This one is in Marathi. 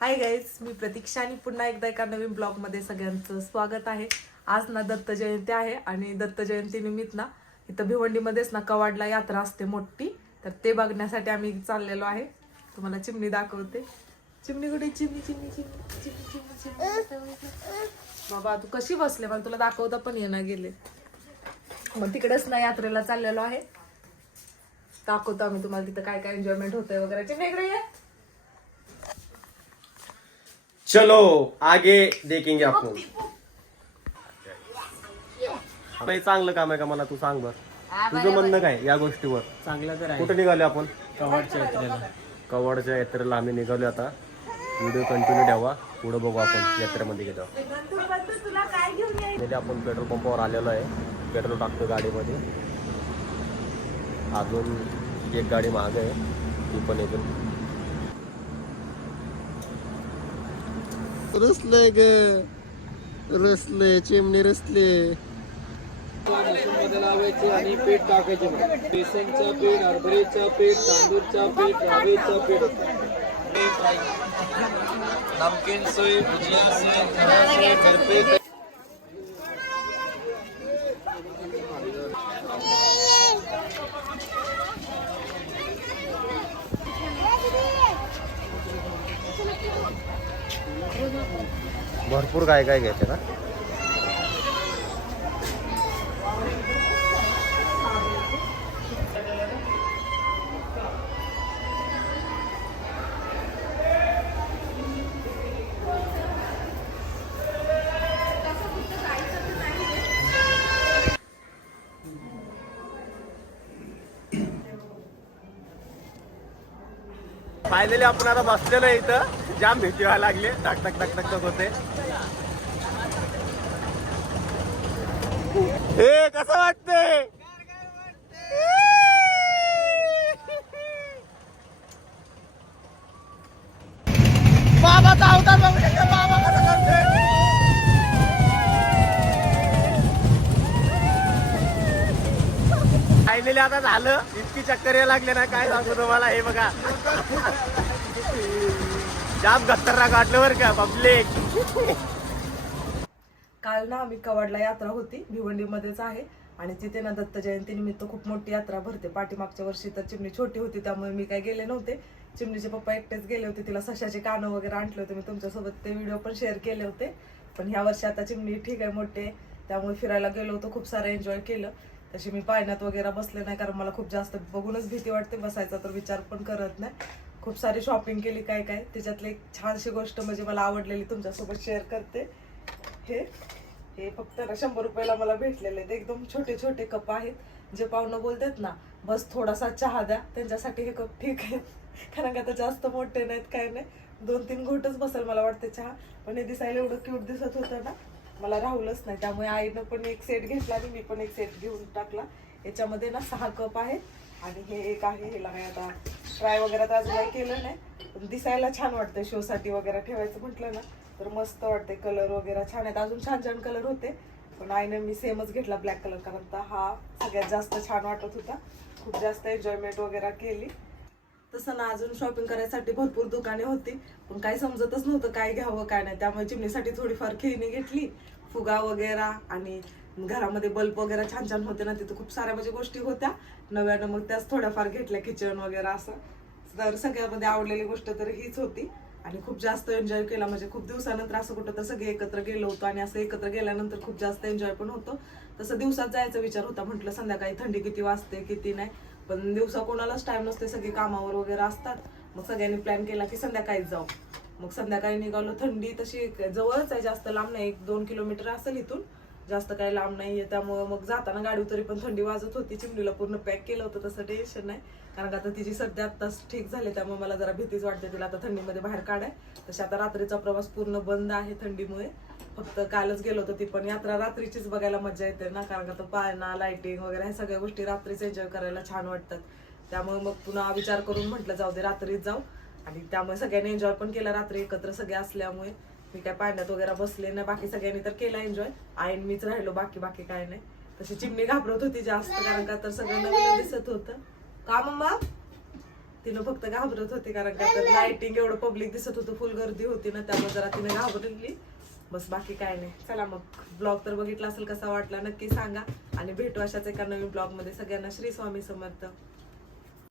हाय गाईज मी प्रतीक्षा आणि पुन्हा एकदा एका नवीन ब्लॉगमध्ये सगळ्यांचं स्वागत आहे. आज ना दत्त जयंती आहे आणि दत्त जयंतीनिमित्त ना इथं भिवंडीमध्येच ना कवाडला यात्रा असते मोठी. तर ते बघण्यासाठी आम्ही चाललेलो आहे. तुम्हाला चिमणी दाखवते. चिमणी कुठे? चिमणी चिमणी चिमणी चिमणी चिमणी चिमणी बाबा तू कशी बसले? मला तुला दाखवता पण येणार गेले. मग तिकडेच ना यात्रेला चाललेलो आहे. दाखवतो आम्ही तुम्हाला तिथं काय काय एन्जॉयमेंट होतंय वगैरे. चिमणी इकडे ये. चलो आगे देखेंगे आपण काही चांगलं काम आहे का मला तू सांग बर? तुझं म्हणणं काय या गोष्टीवर? चांगलं तर आहे. कुठे निघालो आपण? कवाडच्या यात्रेला कवडच्या यात्रेला आम्ही निघालो आता. व्हिडिओ कंटिन्यू ठेवा. पुढे बघू आपण यात्रेमध्ये गेलो आपण पेट्रोल पंपावर आलेलो आहे. पेट्रोल टाकतो गाडीमध्ये. अजून एक गाडी महाग आहे. ती पण येतो रसलंय ग. रसले चिमणी रसले मध्ये लावायचे आणि पीठ टाकायचे बेसनचं पीठ हरभऱ्याचं पीठ तांदूळचं पीठ रवेचं पीठ. नमकीन सोय भुजिया सोय घरपे भरपूर काय काय घ्यायचं ना? फायनली आपण आता बसलेलो इथं. जाम भीती व्हायला लागली. टक टक टक टक टक होते. हे कसं वाटतंय? बाबा धावतात फायनली आता झालं. इतकी चक्कर यायला लागले ना काय सांगू तुम्हाला हे बघा. जाम खतरनाक वाटलं बरं का पब्लिक काल ना आम्ही कवाडला यात्रा होती भिवंडीमध्येच आहे. आणि तिथे ना दत्त जयंती निमित्त खूप मोठी यात्रा भरते. पाठीमागच्या वर्षी तर चिमणी छोटी होती त्यामुळे मी काय गेले नव्हते. चिमणीचे पप्पा एकटेच गेले होते तिला सशाचे कानं वगैरे आणले होते. मी तुमच्यासोबत ते व्हिडिओ पण शेअर केले होते. पण ह्या वर्षी आता चिमणी ठीक आहे मोठे आहे. त्यामुळे फिरायला गेलो होतो खूप सारं एन्जॉय केलं. तशी मी पाण्यात वगैरे बसले नाही कारण मला खूप जास्त बघूनच भीती वाटते बसायचा तर विचार पण करत नाही. खूप सारी शॉपिंग केली काय काय. त्याच्यातली एक छानशी गोष्ट म्हणजे मला आवडलेली तुमच्यासोबत शेअर करते. हे हे फक्त ना शंभर रुपयाला मला भेटलेले आहेत. एकदम छोटे छोटे कप आहेत. जे पाहुणं बोलतात ना बस थोडासा चहा द्या त्यांच्यासाठी हे कप ठीक आहेत कारण का आता जास्त मोठे नाहीत काय नाही. दोन तीन घोटच बसेल मला वाटते चहा. पण हे दिसायला एवढं क्यूट दिसत होतं ना. मला राहुलच नाही त्यामुळे आईनं पण एक सेट घेतला आणि मी पण एक सेट घेऊन टाकला. याच्यामध्ये ना सहा कप आहेत आणि हे एक आहे हे काय आता ट्राय वगैरे तर अजून काही केलं नाही. पण दिसायला छान वाटतं शोसाठी वगैरे ठेवायचं म्हटलं ना तर मस्त वाटते कलर वगैरे छान आहेत. अजून छान छान कलर होते पण आईनं मी सेमच घेतला ब्लॅक कलर कारण तर हा सगळ्यात जास्त छान वाटत होता. खूप जास्त एन्जॉयमेंट वगैरे केली. तसं ना अजून शॉपिंग करायसाठी भरपूर दुकाने होती. पण काही समजतच नव्हतं काय घ्यावं काय नाही. त्यामुळे चिमणीसाठी थोडीफार खेळणी घेतली. फुगा वगैरे आणि घरामध्ये बल्ब वगैरे छान छान होते ना तिथं खूप साऱ्या म्हणजे गोष्टी होत्या. नव्यानं मग त्याच थोड्याफार घेतल्या किचन वगैरे असं. तर सगळ्यामध्ये आवडलेली गोष्ट तर हीच होती. आणि खूप जास्त एन्जॉय केला. म्हणजे खूप दिवसानंतर असं कुठं तर सगळे एकत्र गेलो होतो आणि असं एकत्र गेल्यानंतर खूप जास्त एन्जॉय पण होतो. तसं दिवसात जायचा विचार होता. म्हटलं संध्याकाळी थंडी किती वाजते किती नाही. पण दिवसा कोणालाच टाइम नसते सगळे कामावर वगैरे असतात. मग सगळ्यांनी प्लॅन केला की संध्याकाळीच जाऊ. मग संध्याकाळी निघालो थंडी तशी जवळच आहे जास्त लांब नाही एक दोन किलोमीटर असेल इथून. जास्त काही लांब नाहीये त्यामुळे मग जाताना गाडी तरी पण थंडी वाजत होती. चिमणीला पूर्ण पॅक केलं होतं तसं टेन्शन नाही. कारण का आता तिची सध्या आत्ताच ठीक झाली त्यामुळे मला जरा भीतीच वाटते तिला आता थंडीमध्ये बाहेर काढाय. तशी आता रात्रीचा प्रवास पूर्ण बंद आहे थंडीमुळे. फक्त कालच गेलो होतो ती पण यात्रा रात्रीचीच बघायला मजा येते ना कारण का तो पाळणा लाईटिंग वगैरे ह्या सगळ्या गोष्टी रात्रीच एन्जॉय करायला छान वाटतात. त्यामुळे मग पुन्हा विचार करून म्हटलं जाऊ दे रात्रीच जाऊ. आणि त्यामुळे सगळ्यांनी एन्जॉय पण केला रात्री एकत्र सगळे असल्यामुळे. मी काय पाण्यात वगैरे बसले ना बाकी सगळ्यांनी तर केला एन्जॉय आईन मीच राहिलो बाकी बाकी काय नाही. तशी चिमणी घाबरत होती जास्त कारण का तर सगळं नवीन दिसत होतं. का मम्मा? तिनं फक्त घाबरत होती कारण का तर लाइटिंग एवढं पब्लिक दिसत होतं फुल गर्दी होती ना त्यामुळे जरा तिने घाबरली. बस बाकी काय नाही. चला मग ब्लॉग तर बघितला असेल कसा वाटला नक्की सांगा. आणि भेटू अशाच एका नवीन ब्लॉगमध्ये. सगळ्यांना श्री स्वामी समर्थ.